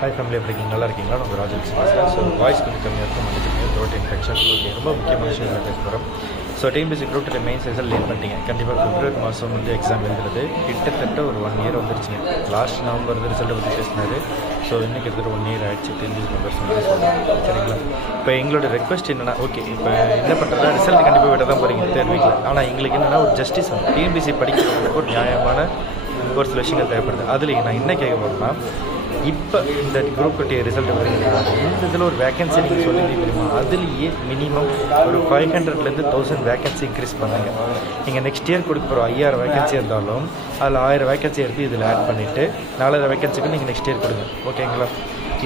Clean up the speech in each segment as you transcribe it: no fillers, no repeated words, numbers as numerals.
Hi family, எப்படி இருக்கீங்க? நல்லா இருக்கீங்களா? நம்ம ராஜல் பேசுகிறேன். ஸோ வாய்ஸ் கொஞ்சம் கம்மியாக இருக்கும், மன்னிச்சுக்கோங்க. Throat infection. ஓகே, ரொம்ப முக்கியமான விஷயம் பேச போகிறோம். So TNPSC group 2 mains result late பண்ணிட்டீங்க. கண்டிப்பாக பிப்ரவரி மாதம் வந்து எக்ஸாம் எழுதுறது கிட்டத்தட்ட ஒரு 1 இயர் வந்துருச்சுங்க. லாஸ்ட் நவம்பர் வந்து ரிசல்ட்டை பற்றி பேசினார். ஸோ இன்னும் கிட்டத்தட்ட 1 இயர் ஆகிடுச்சு. டிஎன்பிஎஸ்சி மெம்பர்ஸ் வந்து சொல்லுங்கள், சரிங்களா? இப்போ எங்களோட ரெக்வஸ்ட் என்னென்னா, ஓகே இப்போ என்ன பண்ணுறதா, ரிசல்ட் கண்டிப்பாக விட தான் போகிறீங்க தேர்ட் வீக்கில். ஆனால் எங்களுக்கு என்னென்னா ஒரு ஜஸ்டிஸ் வேணும். டிஎன்பிஎஸ்சி படிக்கிறவங்களுக்கு ஒரு நியாயமான ஒரு சில விஷயங்கள் தேவைப்படுது. அதில் நான் என்ன கேட்க போகிறேன்னா, இப்போ இந்த குரூப் பற்றிய ரிசல்ட் வருகிறது, இந்த இதில் ஒரு வேகன்சி நீங்கள் சொல்லி தெரியுமா? அதுலேயே மினிமம் ஒரு 500லேருந்து 1000 வேகன்சி இன்க்ரீஸ் பண்ணுங்க. நீங்கள் நெக்ஸ்ட் இயர் கொடுக்க போகிற 5000 வேகன்சி இருந்தாலும் அதில் 1000 வேகன்சி எடுத்து இதில் ஆட் பண்ணிவிட்டு 4000 வேகன்சிக்கு நீங்கள் நெக்ஸ்ட் இயர் கொடுங்க, ஓகேங்களா?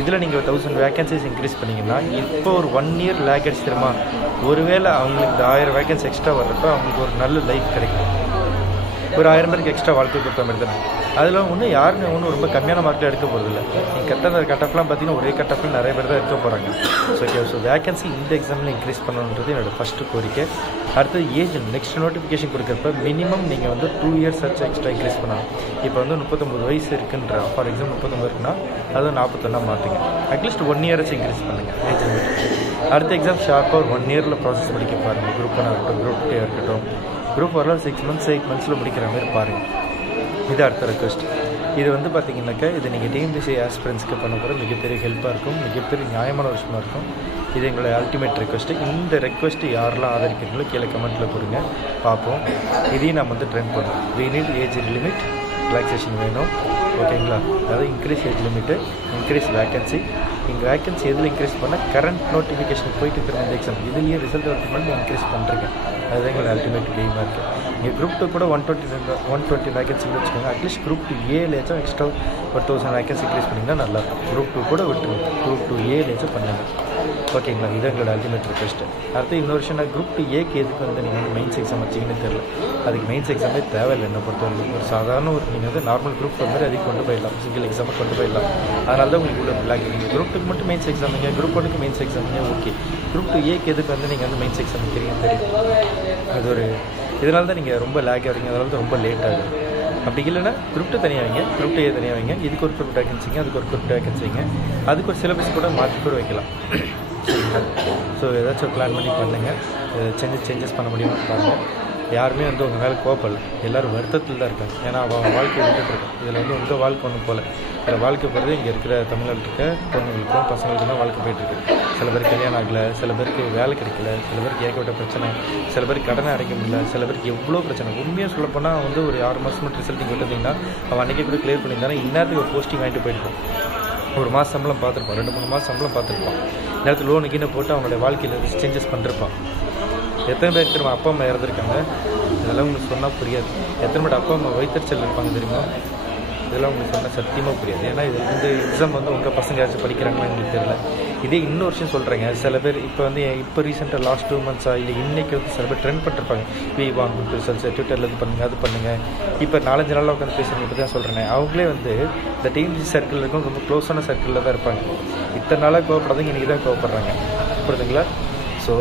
இதில் நீங்கள் 1000 வேகன்சிஸ் இன்க்ரீஸ் பண்ணிங்கன்னா இப்போ ஒரு 1 இயர் லேக் அடிச்சு தெரியுமா? ஒருவேளை அவங்களுக்கு இந்த 1000 வேகன்சி எக்ஸ்ட்ரா வர்றப்போ அவங்களுக்கு ஒரு நல்ல லைஃப் கிடைக்கும். ஒரு 1000 பேருக்கு எக்ஸ்ட்ரா வாழ்க்கை கொடுத்த மாதிரி தானே. அதில் ஒன்றும் யாருமே ஒன்றும் ரொம்ப கம்மியான மார்க்கில் எடுக்க போகிறதில்ல. நீங்கள் கரெக்டாக கட் ஆஃப்லாம் பார்த்தீங்கன்னா ஒரே கட் ஆஃபில் நிறைய பேர் தான் எடுக்க போகிறாங்க. ஸோ வேகன்சி இந்த எக்ஸாமில் இன்க்ரீஸ் பண்ணணுன்றது என்னோடய ஃபஸ்ட்டு கோரிக்கை. அடுத்தது ஏஜ் நெக்ஸ்ட் நோட்டிஃபிகேஷன் கொடுக்குறப்ப மினிமம் நீங்கள் வந்து 2 இயர்ஸ் ஆச்சு எக்ஸ்ட்ரா இன்க்ரீஸ் பண்ணணும். இப்போ வந்து 39 வயசு இருக்குன்ற, ஃபார் எக்ஸாம்பிள் 39 இருக்குன்னா அது 41 மாற்றுங்க. அட்லீஸ்ட் 1 இயராச்சும் இன்க்ரீஸ் பண்ணுங்கள் ஏஜ் லிமிட். அடுத்த எக்ஸாம் ஷார்ப்பாக ஒரு 1 இயரில் ப்ராசஸ் படிக்க பாருங்கள். குரூப் 1 இருக்கட்டும், குரூப் 2 இருக்கட்டும். குரூப் வரலாம் 6 months 8 monthsல முடிக்கிற மாதிரி பாருங்கள். இது அடுத்த ரெக்வஸ்ட். இது வந்து பார்த்தீங்கன்னாக்கா இது நீங்கள் டிஎன்பிஎஸ்சி ஆஸ்பிரன்ஸ்க்கு பண்ண போகிற மிகப்பெரிய ஹெல்ப்பாக இருக்கும், மிகப்பெரிய நியாயமான விஷயமா இருக்கும். இது எங்களோட அல்டிமேட் ரெக்வஸ்ட்டு. இந்த ரெக்வஸ்ட்டு யாரெல்லாம் ஆதரிக்கிறீங்களோ கீழே கமெண்ட்டில் கொடுங்க, பார்ப்போம். இதையும் நம்ம வந்து ட்ரெண்ட் பண்ணுவோம். We need age limit relaxation வேணும், ஓகேங்களா? அதாவது increase age limit, increase vacancy. இங்கே வேகன்சி எதில் இன்க்ரீஸ் பண்ணால் கரண்ட் நோட்டிஃபிகேஷன் போயிட்டு திரும்ப இந்த எக்ஸாம் இதுலேயே ரிசல்ட் வரணும்னு இன்க்ரீஸ் பண்ணுறீங்க. அதுதான் எங்களோட அல்டிமேட் கெயிமாக இருக்குது. நீங்கள் குரூப் 2 கூட 120 வேகன்சி வச்சுக்கோங்க. அட்லீஸ்ட் குரூப் 2A எக்ஸ்ட்ரா ஒரு 1000 வேகன்சி இன்க்ரீஸ் பண்ணிங்கன்னா நல்லாயிருக்கும். குரூப் 2 கூட விட்டுருங்க, குரூப் 2A பண்ணுங்கள், ஓகேங்களா? இது எங்களோட அல்டிமேட் ரிக்வெஸ்ட்டு. அடுத்து இன்னொரு விஷயம், நான் குரூப் 2Aக்கு எதுக்கு வந்து நீங்கள் வந்து மெயின்ஸ் எக்ஸாம் வச்சிங்கன்னு தெரியல. அதுக்கு மெயின்ஸ் எக்ஸாமே தேவையில்லை என்னை பொறுத்தவரைக்கும். ஒரு சாதாரண ஒரு நீங்கள் வந்து நார்மல் குரூப் மாதிரி அதுக்கு கொண்டு போயிடலாம், சிங்கிள் எக்ஸாமை கொண்டு போயிடலாம். அதனால தான் உங்களுக்கு இவ்வளோ பிளாக். நீங்கள் குரூப் 2க்கு மட்டும் மெயின்ஸ் எக்ஸாமுங்க, குரூப் 1க்கு மெயின்ஸ் எக்ஸாமுங்க, ஓகே. குரூப் 2Aக்கு எதுக்கு வந்து நீங்கள் வந்து மெயின்ஸ் எக்ஸாம் வைக்கிறீங்கன்னு தெரியும். அது ஒரு இதனால தான் நீங்கள் ரொம்ப லேக் ஆகிறீங்க, அதனால தான் ரொம்ப லேட் ஆகுது. அப்படி இல்லைன்னா குரூப் 2 தனியாக வைங்க, குரூப் 2A தனியாக வைங்க. இதுக்கு ஒரு குரூப் வேகன்சிங்க, அதுக்கு ஒரு குரூப் வேகன்சிங்க, அதுக்கு ஒரு சிலபஸ் கூட மாற்றி கூட வைக்கலாம். ஸோ ஏதாச்சும் பிளான் பண்ணி பண்ணுங்கள். சேஞ்சஸ் பண்ண முடியுமா பாருங்கள். யாருமே வந்து உங்கள் மேலே கோப்பல், எல்லோரும் வருத்தத்தில் தான் இருக்காங்க. ஏன்னா அவங்க வாழ்க்கையை விட்டுட்டுருக்கோம். இதில் வந்து உங்கள் வாழ்க்கை ஒன்று போல். இதில் வாழ்க்கை போகிறது இங்கே இருக்கிற தமிழ்நாட்டில் இருக்க பொண்ணுங்களுக்கும் பசங்களுக்கும் தான் வாழ்க்கை போயிட்டுருக்கு. சில பேர் கல்யாணம் ஆகலை, சில பேருக்கு வேலை கிடைக்கல, சில பேருக்கு ஏகப்பட்ட பிரச்சனை, சில பேருக்கு கடனை அடைக்க முடியல, சில பேருக்கு எவ்வளோ பிரச்சனை. உண்மையாக சொல்லப்போனால் வந்து ஒரு 6 மாதம் மட்டும் ரிசல்ட் நீங்கள் விட்டுருந்தீங்கன்னா அவன் அன்றைக்கி கூட கிளியர் பண்ணியிருந்தானா இந்நேரத்துக்கு ஒரு போஸ்டிங் வாங்கிட்டு போயிருப்பான். ஒரு மாதம் சம்பளம் பார்த்துருப்பான், 2-3 மாதம் சம்பளம் பார்த்துருப்பான். நேரத்தில் லோனு கீழே போட்டு அவனுடைய வாழ்க்கையில் சேஞ்சஸ் பண்ணிருப்பான். எத்தனை பேர் திரும்ப அப்பா அம்மா இறந்துருக்காங்க, இதெல்லாம் உங்களுக்கு சொன்னால் புரியாது. எத்தனை பேர் அப்பா அம்மா வயிற்றுச்சல் இருப்பாங்க தெரியுமா? இதெல்லாம் உங்களுக்கு சொன்னால் சத்தியமாக புரியாது. ஏன்னா இந்த எக்ஸாம் வந்து உங்கள் பசங்க யாராச்சும் படிக்கிறாங்களா எங்களுக்கு தெரியல. இதே இன்னொரு விஷயம் சொல்கிறேங்க. சில பேர் இப்போ வந்து இப்போ ரீசெண்டாக லாஸ்ட் 2 monthஸாக இல்லை இன்றைக்கி வந்து சில பேர் ட்ரெண்ட் பண்ணிருப்பாங்க. வி வான் குட் ரிசல்ட்ஸ், ட்விட்டரில் இது பண்ணுங்கள், அது பண்ணுங்கள். இப்போ 4-5 நாளாக உட்காந்து பேசுகிறவங்க இப்படி தான் சொல்கிறேன். அவங்களே வந்து இந்த டிஎன்பிஎஸ்சி சர்க்கிளில் இருக்கும், ரொம்ப க்ளோஸான சர்க்கிளில் தான் இருப்பாங்க. இத்தனை நாளாக கோவப்படாதீங்க, இன்றைக்கி தான் கோவப்படுறாங்க, புரியுதுங்களா? ஸோ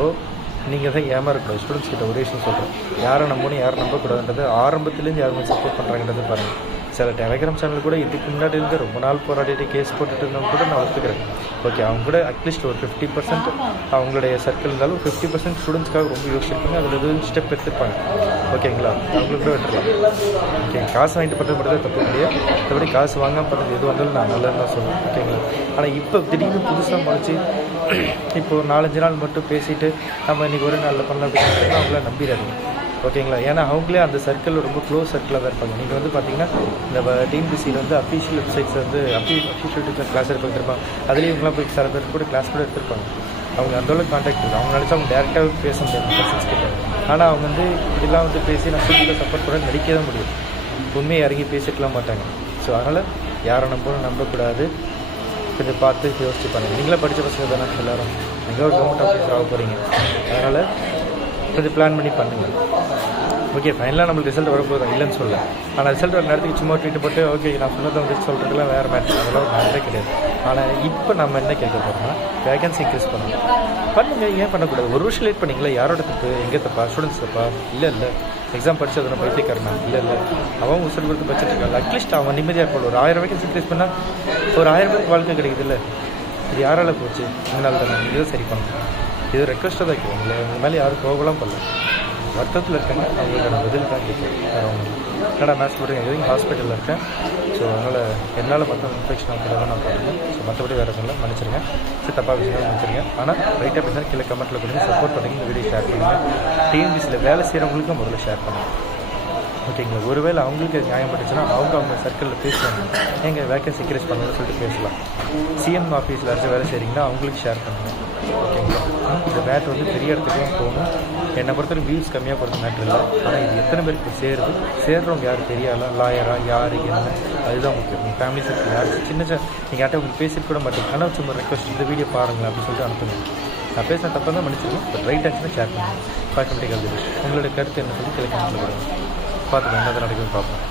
நீங்கள் தான் ஏமாறக்கூடாது. ஸ்டூடெண்ட்ஸ் கிட்ட ஒரே விஷயம் சொல்கிறேன், யாரை நம்பணும் யாரை நம்பக்கூடாதுன்றது ஆரம்பத்துலேருந்து யாருமே சப்போர்ட் பண்ணுறாங்கன்றது பாருங்கள். சில டெலிகிராம் சேனல் கூட இதுக்கு முன்னாடி இருந்து ரொம்ப நாள் போராடிட்டு கேஸ் போட்டுட்டு இருந்தவங்க கூட நான் ஒத்துக்கிறேன். ஓகே, அவங்க கூட அட்லீஸ்ட் ஒரு 50% அவங்களுடைய சர்க்கிள் இருந்தாலும் 50% ஸ்டூடெண்ட்ஸ்க்காக ரொம்ப யோசிச்சிருப்பாங்க, அதில் எதுவும் ஸ்டெப் எடுத்துருப்பாங்க, ஓகேங்களா? அவங்களுக்கு கூட விட்டுருலாம். ஓகே, காசு வாங்கிட்டு பண்ணுறது மட்டும் தான் தப்பு இல்லையா? மற்றபடி காசு வாங்காமல் பண்ணுறது எது வந்தாலும் நான் நல்லதுன்னு தான் சொல்லுவேன், ஓகேங்களா? ஆனால் இப்போ திடீர்னு புதுசாக முளைச்சி இப்போ ஒரு 4-5 நாள் மட்டும் பேசிவிட்டு நம்ம இன்றைக்கி ஒரு நாளில் பண்ணலாம் அப்படின்னு அவங்கள நம்பிடாதீங்க, ஓகேங்களா? ஏன்னா அவங்களே அந்த சர்க்கிளில் ரொம்ப க்ளோஸ் சர்க்கிளாக தான் இருப்பாங்க. நீங்கள் வந்து பார்த்தீங்கன்னா இந்த டிஎன்பிஎஸ்சியில் வந்து அஃபீஷியல் வெப்சைட்ஸ் வந்து அஃபீஷியல் டீச்சர் கிளாஸ் எடுத்துருப்பாங்க. அதுலேயும் இவங்களாம் போய் சில பேர் கூட கிளாஸ் கூட எடுத்திருப்பாங்க. அவங்க அந்தளவுக்கு கான்டாக்ட் இருக்குது. அவங்க நினச்சா அவங்க டேரெக்டாக பேச முடியாது பர்சன்ஸ் கிட்ட. ஆனால் அவங்க வந்து இப்படிலாம் வந்து பேசி நான் ஸ்டூடெண்ட்டை சப்போர்ட் பண்ண நடிக்க தான் முடியும், உண்மையை இறங்கி பேசிக்கலாம் மாட்டாங்க. ஸோ அதனால் யாரை நம்பக்கூடாது, கொஞ்சம் பார்த்து யோசிச்சு பண்ணுங்கள். நீங்களே படித்த பசங்க தானே எல்லோரும், நீங்கள் ஒரு கவர்மெண்ட் ஆஃபீஸர் ஆக போகிறீங்க, அதனால் கொஞ்சம் பிளான் பண்ணி பண்ணுங்கள். ஓகே, ஃபைனலாக நம்மளுக்கு ரிசல்ட் வரப்போதும், இல்லைன்னு சொல்ல. ஆனால் ரிசல்ட் வர நேரத்துக்கு சும்மா ட்வீட் போட்டு ஓகே நான் சொன்னதை வந்து சொல்கிறதுலாம் வேறு மேட்ரு, அதெல்லாம் ஒரு மேட்டரே கிடையாது. ஆனால் இப்போ நம்ம என்ன கேட்க போகிறோம்னா வேகன்சி இன்க்ரீஸ் பண்ணணும். பண்ணுங்கள், ஏன் பண்ணக்கூடாது? ஒரு வருஷம் லேட் பண்ணிங்களா? யாரோட தப்பு? எங்கே தப்பா? ஸ்டூடெண்ட்ஸ் தப்பா? இல்லை எக்ஸாம் படித்து அதனை பைத்தியக்காரனா? இல்லை அவன் உசல் கொடுத்து படிச்சுட்டு இருக்காங்க. அட்லீஸ்ட் அவன் நிம்மதியாக இருப்பாள். ஒரு 1000 வேகன்சி இன்க்ரீஸ் பண்ணால் ஒரு 1000 பேருக்கு வாழ்க்கை கிடைக்குது. இல்லை, இது யாரால் போச்சு? இதனால தானே. இதை சரி பண்ணணும். இது ரெக்வஸ்ட்டாக தான் கேட்கும். இல்லை இந்த மேலே யாரும் போகலாம் பண்ணல. வருத்தத்தில் இருக்காங்க, அவங்களுக்கான பதில் தான் கேட்கும். வேறு அவங்க என்னடா மேத்ஸ் போடுறேன், எதுவும் ஹாஸ்பிட்டலில் இருக்கேன். ஸோ அதனால் என்னால் மற்ற இன்ஃபெக்ஷன் ஆகிறத தான் நான் பார்த்துக்கேன். ஸோ மற்றபடி வேறு எதுவும் மன்னிச்சிருங்க. சரி, தப்பாக பேசுகிறேன் மன்னிச்சிருங்க. ஆனால் ரைட்டாக பேசுகிறேன். கீழே கமெண்ட்டில் கொடுங்க, சப்போர்ட் பண்ணுங்க, இந்த வீடியோ ஷேர் பண்ணுங்கள். டிஎன்பிசியில் வேலை செய்கிறவங்களுக்கும் முதல்ல ஷேர் பண்ணுங்கள். ஓகேங்களா? ஒருவேளை அவங்களுக்கு நியாயப்பட்டுச்சுன்னா அவங்க சர்க்கிளில் பேசுவாங்க. எங்கள் வேகன்சி இன்க்ரீஸ் பண்ணணும்னு சொல்லிட்டு பேசலாம். சிஎம் ஆஃபீஸில் யாராச்சும் வேலை செய்கிறீங்கன்னா அவங்களுக்கு ஷேர் பண்ணுங்கள். ஓகேங்களா? இந்த மேட்ரு வந்து பெரிய இடத்துக்குலாம் போகணும். என்னை பொறுத்தவரை வியூஸ் கம்மியாக போகிறது மேட்ரு இல்லை. ஆனால் இது எத்தனை பேருக்கு சேர்றவங்க யார்? பெரிய லாயரா, யார், என்ன, அதுதான் முக்கியம். உங்கள் ஃபேமிலி சர்க்கிள் யார் சின்ன நீங்கள் யார்ட்ட உங்களுக்கு பேசிட்டு கூட மாட்டேங்க. ஆனால் சும்மா ரெக்வஸ்ட், இந்த வீடியோ பாருங்களேன் அப்படின்னு சொல்லிட்டு அனுப்புங்க. நான் பேசின தப்பாக தான் மன்னிச்சிருக்கேன். பட் ரைட் ஆச்சுன்னா ஷேர் பண்ணுங்கள். ஆட்டோமேட்டிக்காக உங்களுடைய கருத்து என்ன சொல்லி கிழக்கு கொடுங்க. பார்த்துக்கோங்க, என்ன நடக்குதுன்னு பார்ப்போம்.